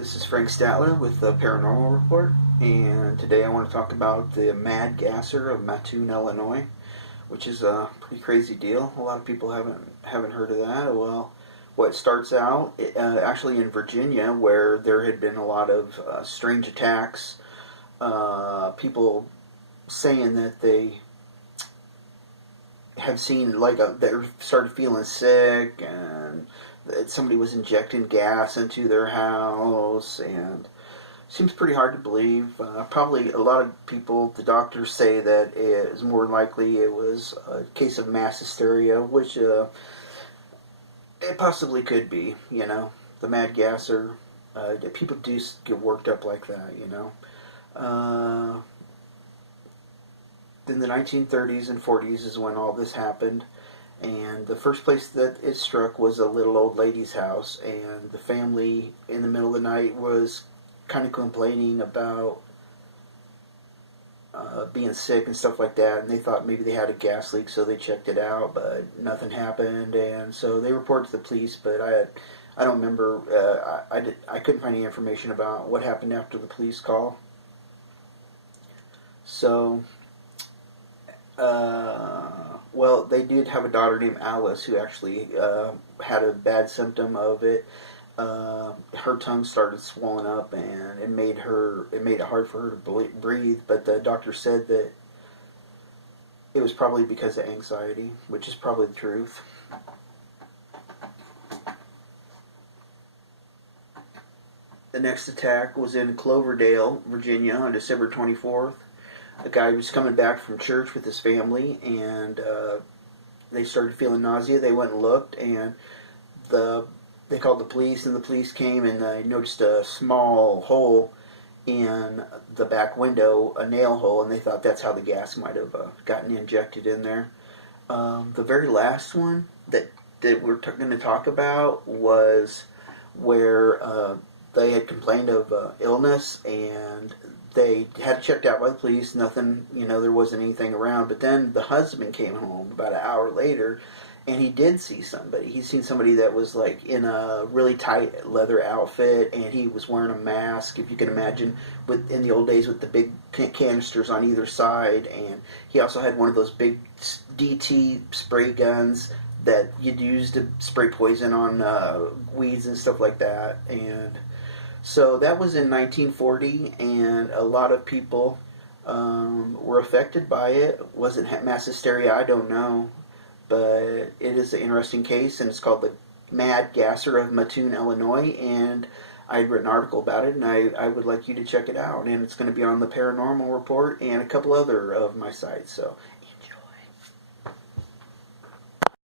This is Frank Statler with the Paranormal Report, and today I want to talk about the Mad Gasser of Matoon, Illinois, which is a pretty crazy deal. A lot of people haven't heard of that. Well, what starts out actually in Virginia, where there had been a lot of strange attacks. People saying that they have seen they started feeling sick, and that somebody was injecting gas into their house, and seems pretty hard to believe. Probably a lot of people, the doctors say that it is more likely it was a case of mass hysteria, which it possibly could be. The mad gasser. People do get worked up like that. In the 1930s and 40s is when all this happened, and the first place that it struck was a little old lady's house, and the family in the middle of the night was kind of complaining about being sick and stuff like that, and they thought maybe they had a gas leak, so they checked it out, but nothing happened, and so they reported to the police, but I don't remember, I couldn't find any information about what happened after the police call. So well, they did have a daughter named Alice who actually had a bad symptom of it. Her tongue started swelling up, and it made it hard for her to breathe. But the doctor said that it was probably because of anxiety, which is probably the truth. The next attack was in Cloverdale, Virginia, on December 24th. A guy was coming back from church with his family, and they started feeling nausea. They went and looked, and they called the police, and the police came, and they noticed a small hole in the back window, a nail hole, and they thought that's how the gas might have gotten injected in there. The very last one that we're going to talk about was where they had complained of illness, and they had it checked out by the police. Nothing, there wasn't anything around. But then the husband came home about an hour later, and he did see somebody. He'd seen somebody that was like in a really tight leather outfit, and he was wearing a mask, if you can imagine, in the old days with the big canisters on either side. And he also had one of those big DT spray guns that you'd use to spray poison on weeds and stuff like that. And so that was in 1940, and a lot of people were affected by it. Was it mass hysteria? I don't know. But it is an interesting case, and it's called the Mad Gasser of Matoon, Illinois, and I'd written an article about it, and I would like you to check it out. And it's going to be on the Paranormal Report and a couple other of my sites. So